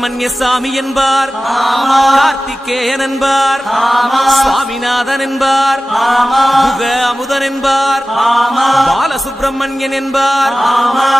சுப்பிரமணிய சாமி என்பார் கார்த்திகேயன் என்பார். சுவாமிநாதன் என்பார். முக அமுதன் என்பார். பாலசுப்பிரமணியன் என்பார்.